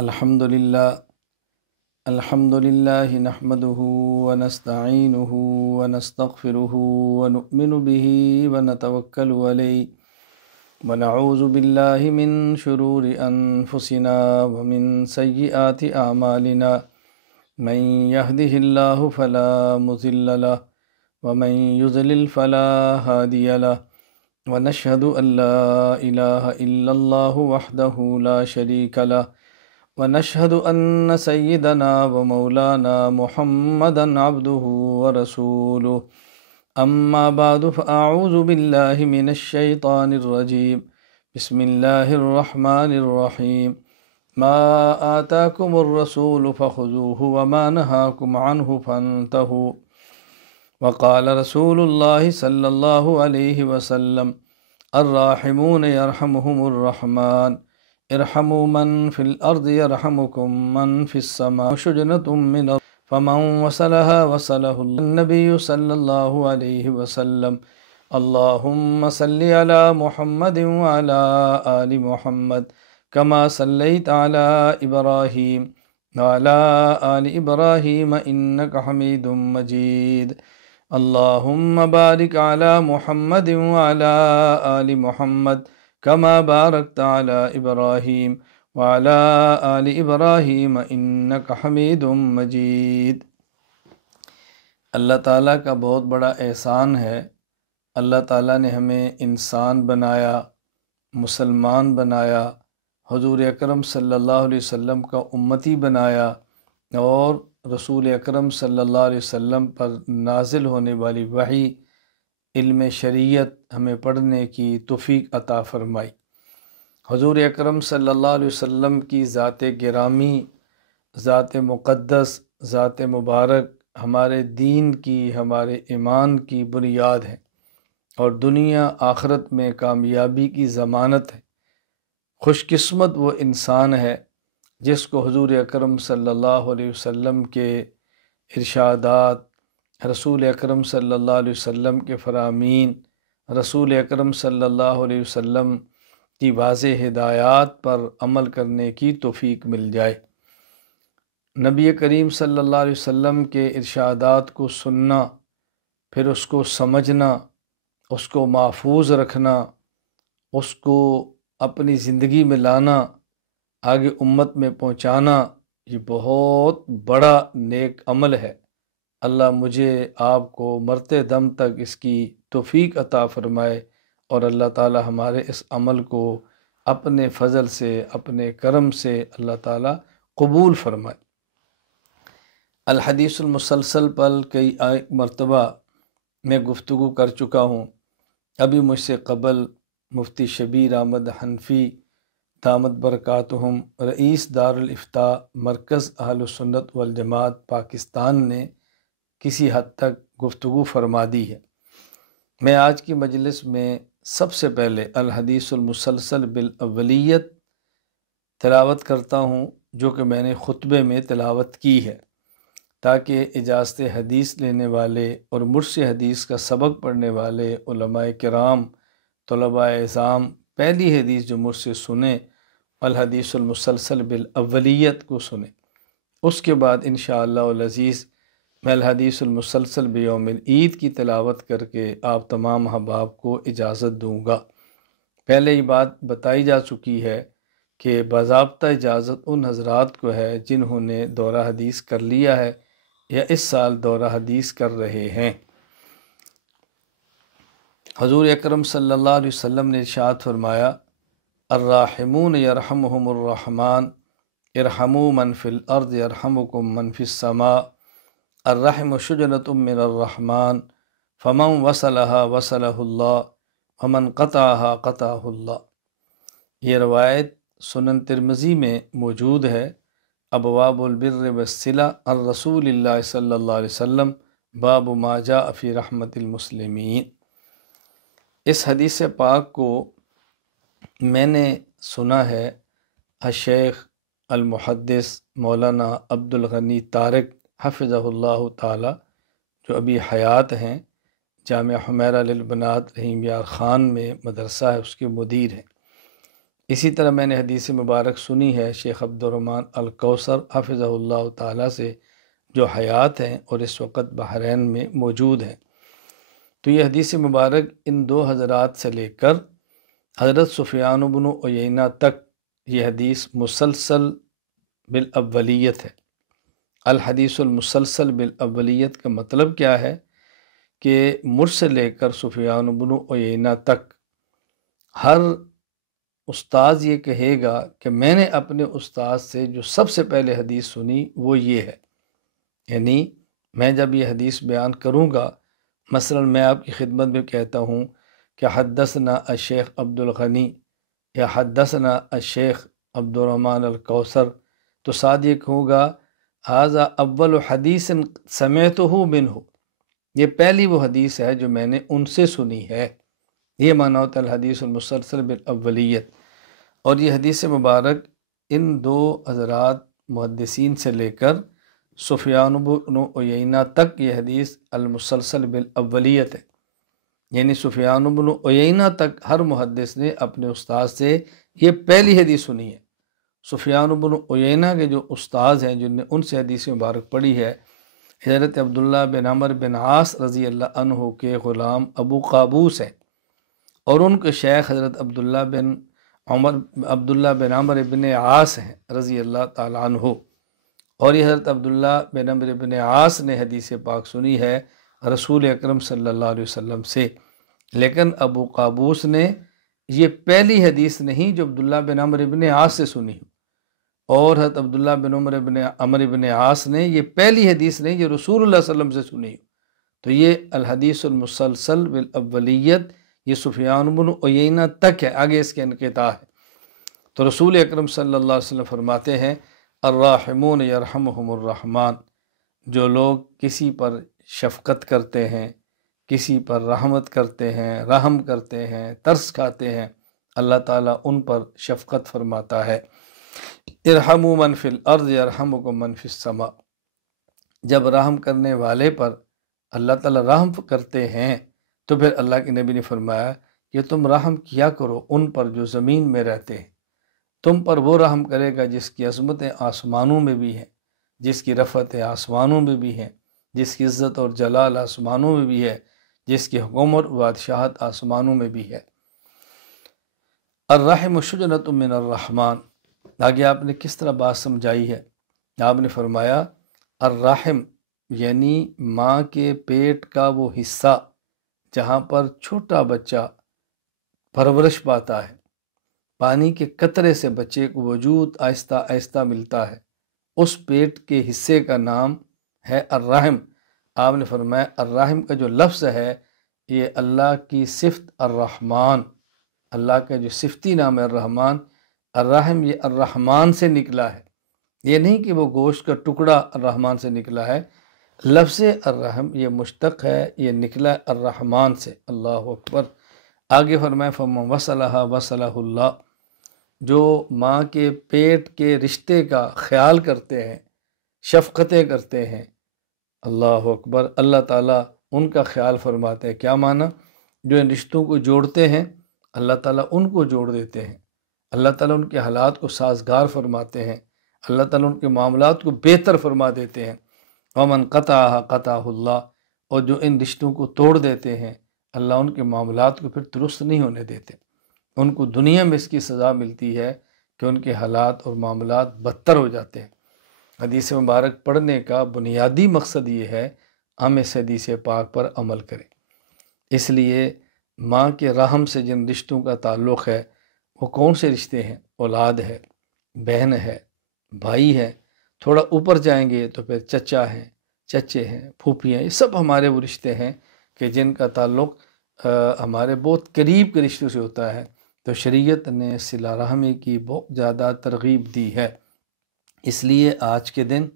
الحمد للہ نحمده ونستعینه ونستغفره ونؤمن به ونتوکل علیہ ونعوذ باللہ من شرور انفسنا ومن سیئات اعمالنا من يهده اللہ فلا مضل له ومن يضلل فلا هادی له ونشهد ان لا الہ الا اللہ وحدہ لا شریک له ونشهد أن سيدنا ومولانا محمدا عبده ورسوله أما بعد فأعوذ بالله من الشيطان الرجيم بسم الله الرحمن الرحيم ما آتاكم الرسول فخذوه وما نهاكم عنه فانتهوا وقال رسول الله صلى الله عليه وسلم الراحمون يرحمهم الرحمن ارحموا من في الأرض يرحمكم من في السماء شجنة من فمن وصلها وصله النبي صلى الله عليه وسلم اللهم صل على محمد وعلى آل محمد كما صليت على إبراهيم وعلى آل إبراهيم إنك حميد مجيد اللهم بارك على محمد وعلى آل محمد كما باركت على إبراهيم وعلى آل إبراهيم إنك حميد مجيد۔ اللہ تعالیٰ کا بہت بڑا احسان ہے۔ اللہ تعالیٰ نے ہمیں انسان بنایا، مسلمان بنایا، حضور اکرم صلی اللہ علیہ وسلم کا امتی بنایا اور رسول اکرم صلی اللہ علیہ وسلم پر نازل ہونے والی وحی علم شریعت ہمیں پڑھنے کی توفیق عطا فرمائی۔ حضور اکرم صلی اللہ علیہ وسلم کی ذات گرامی، ذات مقدس، ذات مبارک ہمارے دین کی، ہمارے ایمان کی بنیاد ہے اور دنیا آخرت میں کامیابی کی ضمانت ہے۔ خوش قسمت وہ انسان ہے جس کو حضور اکرم صلی اللہ علیہ وسلم کے ارشادات، رسول اکرم صلی اللہ علیہ وسلم کے فرامین، رسول اکرم صلی اللہ علیہ وسلم کی واضح ہدایات پر عمل کرنے کی توفیق مل جائے۔ نبی کریم صلی اللہ علیہ وسلم کے ارشادات کو سننا، پھر اس کو سمجھنا، اس کو محفوظ رکھنا، اس کو اپنی زندگی میں لانا، آگے امت میں پہنچانا، یہ بہت بڑا نیک عمل ہے۔ اللہ مجھے آپ کو مرتے دم تک اس کی توفیق عطا فرمائے اور اللہ تعالی ہمارے اس عمل کو اپنے فضل سے، اپنے کرم سے اللہ تعالی قبول فرمائے۔ الحدیث المسلسل پر کئی مرتبہ میں گفتگو کر چکا ہوں۔ ابھی مجھ سے قبل مفتی شبیر احمد حنفی دامت برکاتہم، رئیس دارالافتاء مرکز اہل سنت والجماعت پاکستان نے کسی حد تک گفتگو فرما دی ہے۔ میں آج کی مجلس میں سب سے پہلے الحدیث المسلسل بالاولیت تلاوت کرتا ہوں، جو کہ میں نے خطبے میں تلاوت کی ہے، تاکہ اجازت حدیث لینے والے اور مرث حدیث کا سبق پڑھنے والے علماء کرام، طلباء اعظام پہلی حدیث جو مجھ سے سنیں الحدیث المسلسل بالاولیت کو سنیں۔ اس کے بعد انشاءاللہ العزیز میں الحدیث المسلسل بیوم العید کی تلاوت کر کے آپ تمام احباب کو اجازت دوں گا۔ پہلے یہ بات بتائی جا چکی ہے کہ باضابطہ اجازت ان حضرات کو ہے جنہوں نے دورہ حدیث کر لیا ہے یا اس سال دورہ حدیث کر رہے ہیں۔ حضور اکرم صلی اللہ علیہ وسلم نے ارشاد فرمایا، الراحمون یرحمہم الرحمن ارحموا من فی الارض یرحمکم من فی السماء الرحم شجنۃ من الرحمن فمن وصلها وصلہ اللہ ومن قطعها قطعہ اللہ۔ یہ روایت سنن ترمذی میں موجود ہے۔ ابواب البر والصلہ الرسول اللہ صلی اللہ علیہ وسلم باب ما جاء فی رحمت المسلمین۔ اس حدیث پاک کو میں نے سنا ہے الشیخ المحدث مولانا عبد الغنی طارق حفظہ اللہ تعالی، جو ابھی حیات ہیں، جامعہ حمیرہ للبنات رحیم یار خان میں مدرسہ ہے، اس کے مدیر ہیں۔ اسی طرح میں نے حدیث مبارک سنی ہے شیخ عبد الرحمن الکوثر حفظہ اللہ تعالیٰ سے، جو حیات ہیں اور اس وقت بحرین میں موجود ہیں۔ تو یہ حدیث مبارک ان دو حضرات سے لے کر حضرت سفیان بن عیینہ تک یہ حدیث مسلسل بالاولیت ہے۔ الحدیث المسلسل بالاولیت کا مطلب کیا ہے کہ مجھ سے لے کر سفیان بن عیینہ تک ہر استاذ یہ کہے گا کہ میں نے اپنے استاد سے جو سب سے پہلے حدیث سنی وہ یہ ہے، یعنی میں جب یہ حدیث بیان کروں گا، مثلا میں آپ کی خدمت میں کہتا ہوں کہ حدثنا الشیخ عبد الغنی یا حدثنا الشیخ عبد الرحمن الکوثر، تو ساتھ یہ کہوں گا ھذا اول حدیث سمعتہ منہ، یہ پہلی وہ حدیث ہے جو میں نے ان سے سنی ہے۔ یہ معنی ہوتا ہے الحدیث المسلسل بالاولیت۔ اور یہ حدیث مبارک ان دو حضرات محدثین سے لے کر سفیان بن عیینہ تک یہ حدیث المسلسل بالاولیت ہے، یعنی سفیان بن عیینہ تک ہر محدث نے اپنے استاد سے یہ پہلی حدیث سنی ہے۔ سفیان بن عیینہ کے جو استاذ ہیں جن نے ان سے حدیث مبارک پڑھی ہے، حضرت عبداللہ بن عمر بن عاص رضی اللہ عنہ کے غلام ابو قابوس ہیں، اور ان کے شیخ حضرت عبداللہ بن عمر بن عاص ہیں رضی اللہ تعالیٰ عنہ، اور یہ حضرت عبداللہ بن عمر بن عاص نے حدیث پاک سنی ہے رسول اکرم صلی اللہ علیہ وسلم سے۔ لیکن ابو قابوس نے یہ پہلی حدیث نہیں جو عبداللہ بن عمر بن عاص سے سنی، اور حضرت عبداللہ بن عمر بن عاص نے یہ پہلی حدیث نہیں جو رسول اللہ صلی اللہ علیہ وسلم سے سنی۔ تو یہ الحدیث المسلسل بالاولیت یہ سفیان بن عیینہ تک ہے، آگے اس کے انقطاع ہے۔ تو رسول اکرم صلی اللہ علیہ وسلم فرماتے ہیں الراحمون یرحمہم الرحمن، جو لوگ کسی پر شفقت کرتے ہیں، کسی پر رحمت کرتے ہیں، رحم کرتے ہیں، ترس کھاتے ہیں، اللہ تعالیٰ ان پر شفقت فرماتا ہے۔ ارحموا من فی الارض یرحمکم من فی السماء، جب رحم کرنے والے پر اللہ تعالیٰ رحم کرتے ہیں تو پھر اللہ کے نبی نے فرمایا کہ تم رحم کیا کرو ان پر جو زمین میں رہتے ہیں، تم پر وہ رحم کرے گا جس کی عظمتیں آسمانوں میں بھی ہیں، جس کی رفعتیں آسمانوں میں بھی ہیں، جس کی عزت اور جلال آسمانوں میں بھی ہے، جس کی حکومت و بادشاہت آسمانوں میں بھی ہے۔ الرحم شجنۃ من الرحمن، آگے آپ نے کس طرح بات سمجھائی ہے، آپ نے فرمایا الرحم یعنی ماں کے پیٹ کا وہ حصہ جہاں پر چھوٹا بچہ پرورش پاتا ہے، پانی کے قطرے سے بچے کو وجود آہستہ آہستہ ملتا ہے، اس پیٹ کے حصے کا نام ہے الرحم۔ آپ نے فرمایا الرحم کا جو لفظ ہے یہ اللہ کی صفت الرحمن، اللہ کا جو صفتی نام ہے الرحمن، الرحم یہ الرحمن سے نکلا ہے، یہ نہیں کہ وہ گوشت کا ٹکڑا الرحمن سے نکلا ہے، لفظ الرحم یہ مشتق ہے، یہ نکلا الرحمن سے۔ اللہ اکبر۔ آگے فرمائے فمن وصلھا وصلہ اللہ، جو ماں کے پیٹ کے رشتے کا خیال کرتے ہیں، شفقتیں کرتے ہیں، اللہ اکبر، اللہ تعالیٰ ان کا خیال فرماتے ہیں۔ کیا معنی؟ جو ان رشتوں کو جوڑتے ہیں اللہ تعالیٰ ان کو جوڑ دیتے ہیں، اللہ تعالیٰ ان کے حالات کو سازگار فرماتے ہیں، اللہ تعالیٰ ان کے معاملات کو بہتر فرما دیتے ہیں۔ ومن قطعها قطعہ اللہ، اور جو ان رشتوں کو توڑ دیتے ہیں اللہ ان کے معاملات کو پھر درست نہیں ہونے دیتے، ان کو دنیا میں اس کی سزا ملتی ہے کہ ان کے حالات اور معاملات بدتر ہو جاتے ہیں۔ حدیث مبارک پڑھنے کا بنیادی مقصد یہ ہے ہم اس حدیث پاک پر عمل کریں۔ اس لیے ماں کے رحم سے جن رشتوں کا تعلق ہے وہ کون سے رشتے ہیں؟ اولاد ہے، بہن ہے، بھائی ہے، تھوڑا اوپر جائیں گے تو پھر چچا ہیں، چچے ہیں، پھوپھی ہیں، یہ سب ہمارے وہ رشتے ہیں کہ جن کا تعلق ہمارے بہت قریب کے رشتوں سے ہوتا ہے۔ تو شریعت نے صلہ رحمی کی بہت زیادہ ترغیب دی ہے۔ اس لیے آج کے دن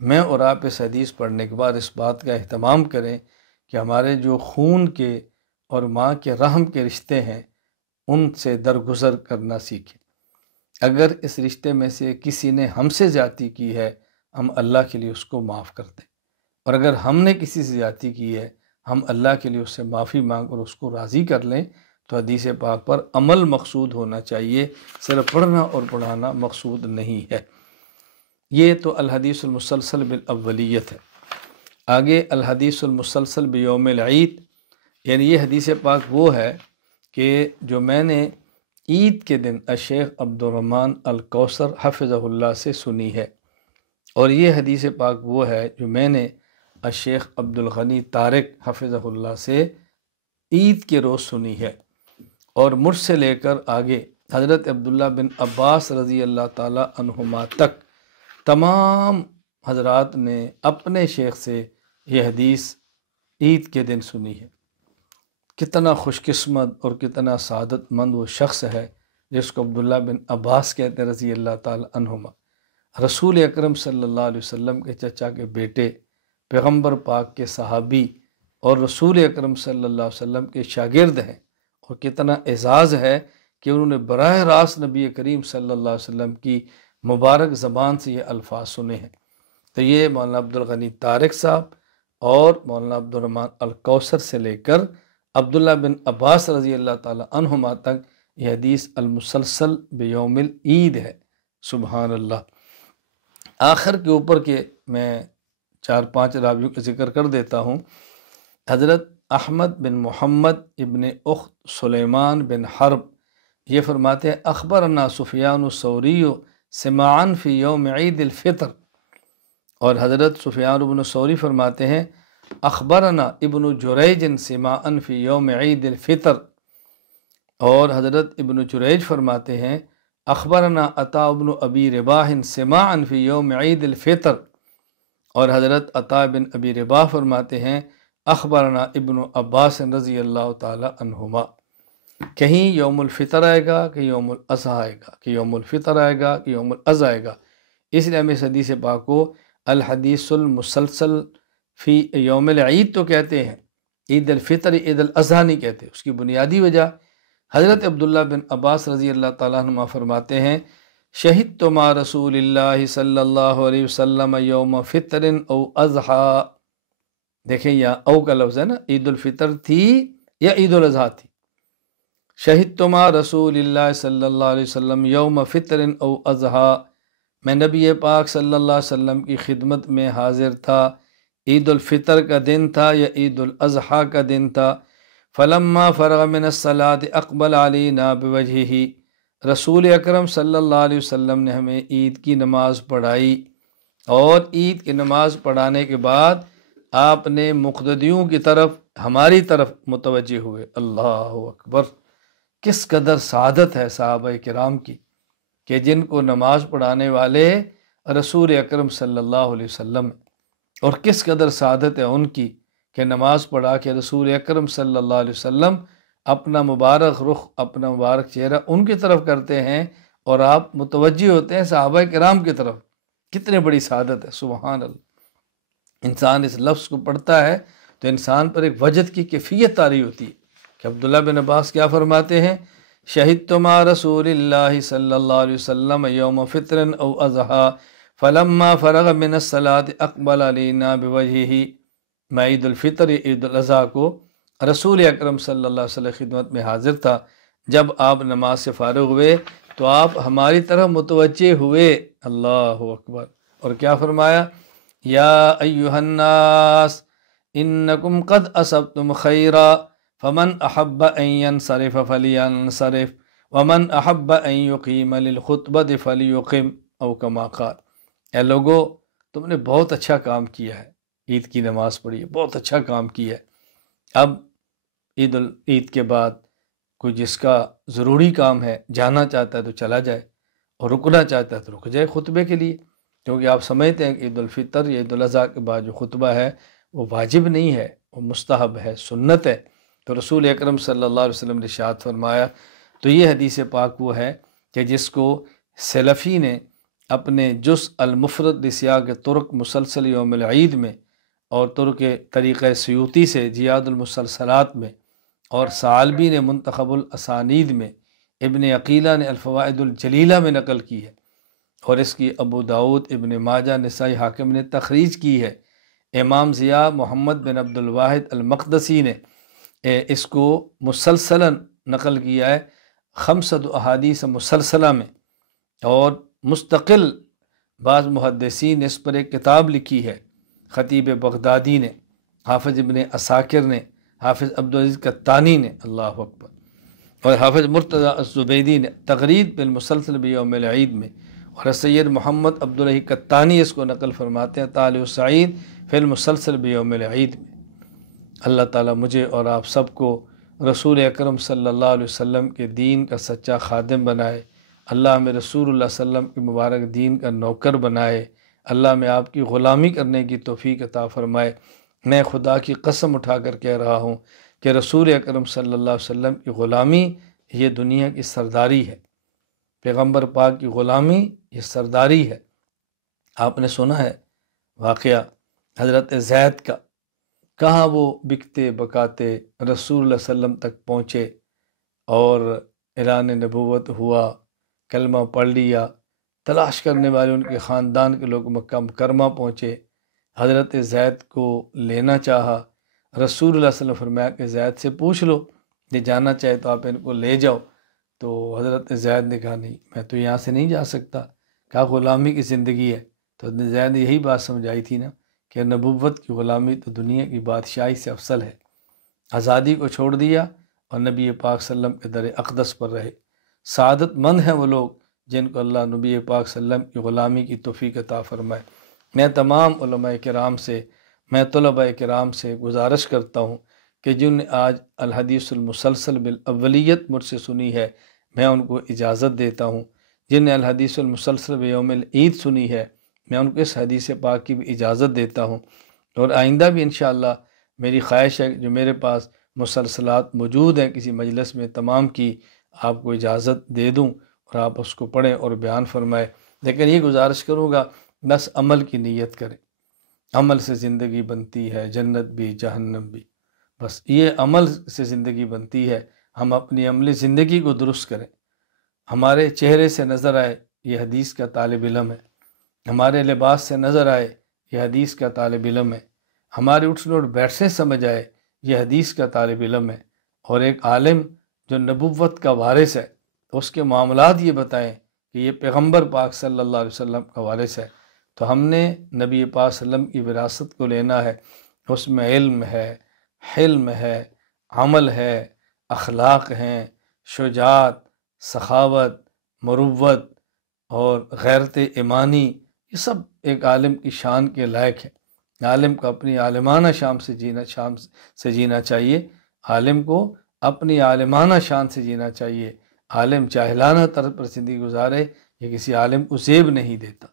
میں اور آپ اس حدیث پڑھنے کے بعد اس بات کا اہتمام کریں کہ ہمارے جو خون کے اور ماں کے رحم کے رشتے ہیں ان سے درگزر کرنا سیکھیں۔ اگر اس رشتے میں سے کسی نے ہم سے زیادتی کی ہے ہم اللہ کے لیے اس کو معاف کر دیں، اور اگر ہم نے کسی سے زیادتی کی ہے ہم اللہ کے لیے اس سے معافی مانگ اور اس کو راضی کر لیں، تو حدیث پاک پر عمل مقصود ہونا چاہیے، صرف پڑھنا اور پڑھانا مقصود نہیں ہے۔ یہ تو الحدیث المسلسل بالاولیت ہے۔ آگے الحدیث المسلسل بیوم العید، یعنی یہ حدیث پاک وہ ہے کہ جو میں نے عید کے دن الشیخ عبدالرحمن الکوثر حفظہ اللہ سے سنی ہے، اور یہ حدیث پاک وہ ہے جو میں نے الشیخ عبدالغنی طارق حفظہ اللہ سے عید کے روز سنی ہے، اور مجھ سے لے کر آگے حضرت عبداللہ بن عباس رضی اللہ تعالی عنہما تک تمام حضرات نے اپنے شیخ سے یہ حدیث عید کے دن سنی ہے۔ کتنا خوش قسمت اور کتنا سعادت مند وہ شخص ہے جس کو عبداللہ بن عباس کہتے ہیں رضی اللہ تعالی عنہما، رسول اکرم صلی اللہ علیہ وسلم کے چچا کے بیٹے، پیغمبر پاک کے صحابی اور رسول اکرم صلی اللہ علیہ وسلم کے شاگرد ہیں، اور کتنا اعزاز ہے کہ انہوں نے براہ راست نبی کریم صلی اللہ علیہ وسلم کی مبارک زبان سے یہ الفاظ سنے ہیں۔ تو یہ مولانا عبدالغنی طارق صاحب اور مولانا عبدالرحمن الکوثر سے لے کر عبداللہ بن عباس رضی اللہ تعالی عنہما تک یہ حدیث المسلسل بیوم العید ہے۔ سبحان اللہ۔ آخر کے اوپر کے میں 4-5 راویوں کا ذکر کر دیتا ہوں۔ حضرت احمد بن محمد ابن اخت سلیمان بن حرب یہ فرماتے ہیں اخبرنا سفیان الثوری سماعا فی یوم عید الفطر، اور حضرت سفیان بن ثوری فرماتے ہیں اخبرنا ابن جریج سماعا فی یوم عید الفطر، اور حضرت ابن جریج فرماتے ہیں اخبرنا عطا بن ابی رباح سماعا فی یوم عید الفطر، اور حضرت عطا بن ابی رباح فرماتے ہیں اخبرنا ابن عباس رضی اللہ تعالی عنہما۔ کہیں یوم الفطر آئے گا، کہیں یوم الاضحیٰ آئے گا، کہ یوم الفطر آئے گا کہ یوم الاضحیٰ آئے گا، اس لیے ہم اس حدیث پاک کو الحدیث المسلسل فی یوم العید تو کہتے ہیں، عید الفطر عید الاضحیٰ نہیں کہتے۔ اس کی بنیادی وجہ حضرت عبداللہ بن عباس رضی اللہ تعالیٰ عنہ فرماتے ہیں شہدت مع رسول اللہ صلی اللہ علیہ وسلم یوم فطر او اضحیٰ، دیکھیں یہاں او کا لفظ ہے نا، عید الفطر تھی یا عید الاضحیٰ تھی۔ شہدت مع رسول اللہ صلی اللہ علیہ وسلم یوم فطر او اضحیٰ، میں نبی پاک صلی اللہ علیہ وسلم کی خدمت میں حاضر تھا، عید الفطر کا دن تھا یا عید الاضحیٰ کا دن تھا۔ فلما فرغ من الصلاة اقبل علینا بوجہہ، رسول اکرم صلی اللہ علیہ وسلم نے ہمیں عید کی نماز پڑھائی، اور عید کی نماز پڑھانے کے بعد آپ نے مقتدیوں کی طرف ہماری طرف متوجہ ہوئے۔ اللہ اکبر، کس قدر سعادت ہے صحابہ کرام کی کہ جن کو نماز پڑھانے والے رسول اکرم صلی اللہ علیہ وسلم، اور کس قدر سعادت ہے ان کی کہ نماز پڑھا کے رسول اکرم صلی اللہ علیہ وسلم اپنا مبارک رخ، اپنا مبارک چہرہ ان کی طرف کرتے ہیں اور آپ متوجہ ہوتے ہیں صحابہ کرام کی طرف۔ کتنے بڑی سعادت ہے، سبحان اللہ۔ انسان اس لفظ کو پڑھتا ہے تو انسان پر ایک وجد کی کیفیت طاری ہوتی ہے کہ عبداللہ بن عباس کیا فرماتے ہیں شہدت مع رسول اللہ صلی اللہ علیہ وسلم یوم فطر او اضحیٰ فلما فرغ من الصلاة اقبل علینا بوجہہ، میں عید الفطر عید الاضحیٰ کو رسول اکرم صلی اللہ علیہ وسلم خدمت میں حاضر تھا، جب آپ نماز سے فارغ ہوئے تو آپ ہماری طرف متوجہ ہوئے۔ اللہ اکبر، اور کیا فرمایا یا ایہا الناس انکم قد اصبتم خیرا فمن احب ان ینصرف فلینصرف ومن احب ان یقیم للخطبۃ فلیقم، او کما قال، اے لوگو تم نے بہت اچھا کام کیا ہے، عید کی نماز پڑھی ہے، بہت اچھا کام کیا ہے۔ اب عید کے بعد کوئی جس کا ضروری کام ہے جانا چاہتا ہے تو چلا جائے، اور رکنا چاہتا ہے تو رک جائے خطبے کے لیے، کیونکہ آپ سمجھتے ہیں کہ عید الفطر یا عید الاضحیٰ کے بعد جو خطبہ ہے وہ واجب نہیں ہے، وہ مستحب ہے، سنت ہے، تو رسول اکرم صلی اللہ علیہ وسلم نے ارشاد فرمایا۔ تو یہ حدیث پاک وہ ہے کہ جس کو سلفی نے اپنے جزء المفرد لسیاق طرق مسلسل یوم العید میں، اور ترک طریقہ سیوطی سے زیاد المسلسلات میں، اور ثعلبی نے منتخب الاسانید میں، ابن عقیلہ نے الفوائد الجلیلہ میں نقل کی ہے، اور اس کی ابو داؤد، ابن ماجہ، نسائی، حاکم نے تخریج کی ہے۔ امام ضیاء محمد بن عبد الواحد المقدسی نے اس کو مسلسلاً نقل کیا ہے خمسۃ احادیث مسلسلہ میں، اور مستقل بعض محدثین نے اس پر ایک کتاب لکھی ہے، خطیب بغدادی نے، حافظ ابن عساکر نے، حافظ عبدالعزیز قطانی نے، اللہ اکبر، اور حافظ مرتضی الزبیدی نے تغرید بالمسلسل بیوم العید میں، اور سید محمد عبداللہ قطانی اس کو نقل فرماتے ہیں طالع السعید فی المسلسل بیوم العید میں۔ اللہ تعالیٰ مجھے اور آپ سب کو رسول اکرم صلی اللہ علیہ وسلم کے دین کا سچا خادم بنائے، اللہ ہمیں رسول اللہ صلی اللہ علیہ وسلم کے مبارک دین کا نوکر بنائے، اللہ میں آپ کی غلامی کرنے کی توفیق عطا فرمائے۔ میں خدا کی قسم اٹھا کر کہہ رہا ہوں کہ رسول اکرم صلی اللہ علیہ وسلم کی غلامی یہ دنیا کی سرداری ہے، پیغمبر پاک کی غلامی یہ سرداری ہے۔ آپ نے سنا ہے واقعہ حضرت زید کا، کہاں وہ بکتے بکاتے رسول اللہ صلی اللہ علیہ وسلم تک پہنچے اور اعلان نبوت ہوا، کلمہ پڑھ لیا، تلاش کرنے والے ان کے خاندان کے لوگ مکہ مکرمہ پہنچے، حضرت زید کو لینا چاہا، رسول اللہ صلی اللہ علیہ وسلم فرمایا کہ زید سے پوچھ لو، یہ جانا چاہے تو آپ ان کو لے جاؤ۔ تو حضرت زید نے کہا نہیں، میں تو یہاں سے نہیں جا سکتا، کہا غلامی کی زندگی ہے۔ تو حضرت زید نے یہی بات سمجھائی تھی نا کہ نبوت کی غلامی تو دنیا کی بادشاہی سے افضل ہے۔ آزادی کو چھوڑ دیا اور نبی پاک صلی اللہ علیہ وسلم کے در اقدس پر رہے۔ سعادت مند ہیں وہ لوگ جن کو اللہ نبی پاک صلی اللہ علیہ وسلم کی غلامی کی توفیق عطا فرمائے۔ میں تمام علماء کرام سے، میں طلباء کرام سے گزارش کرتا ہوں کہ جن نے آج الحدیث المسلسل بالاولیت مجھ سے سنی ہے، میں ان کو اجازت دیتا ہوں۔ جن نے الحدیث المسلسل بیوم العید سنی ہے، میں ان کو اس حدیث پاک کی بھی اجازت دیتا ہوں، اور آئندہ بھی انشاءاللہ میری خواہش ہے جو میرے پاس مسلسلات موجود ہیں کسی مجلس میں، تمام کی آپ کو اجازت دے دوں اور آپ اس کو پڑھیں اور بیان فرمائیں۔ لیکن یہ گزارش کروں گا بس عمل کی نیت کریں، عمل سے زندگی بنتی ہے، جنت بھی جہنم بھی، بس یہ عمل سے زندگی بنتی ہے۔ ہم اپنی عملی زندگی کو درست کریں، ہمارے چہرے سے نظر آئے یہ حدیث کا طالب علم ہے، ہمارے لباس سے نظر آئے یہ حدیث کا طالب علم ہے، ہمارے اٹھنے اور بیٹھنے سمجھ آئے یہ حدیث کا طالب علم ہے۔ اور ایک عالم جو نبوت کا وارث ہے اس کے معاملات یہ بتائیں کہ یہ پیغمبر پاک صلی اللہ علیہ وسلم کا وارث ہے، تو ہم نے نبی پاک صلی اللہ علیہ وسلم کی وراثت کو لینا ہے۔ اس میں علم ہے، حلم ہے، عمل ہے، اخلاق ہیں، شجاعت، سخاوت، مروت اور غیرت ایمانی، یہ سب ایک عالم کی شان کے لائق ہے۔ عالم کو اپنی عالمانہ شان سے جینا چاہیے، عالم کو اپنی عالمانہ شان سے جینا چاہیے۔ عالم جاہلانہ طرز پر زندگی گزارے یہ کسی عالم کو زیب نہیں دیتا۔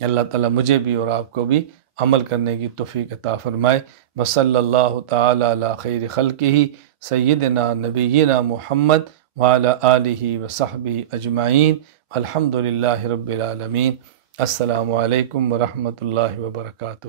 اللہ تعالیٰ مجھے بھی اور آپ کو بھی عمل کرنے کی توفیق عطا فرمائے۔ وصلی اللہ تعالی علی خیر خلقہ سیدنا نبینا محمد وعلی آلہ وصحبہ اجمعین، الحمد للہ رب العالمین۔ السلام علیکم ورحمۃ اللہ وبرکاتہ۔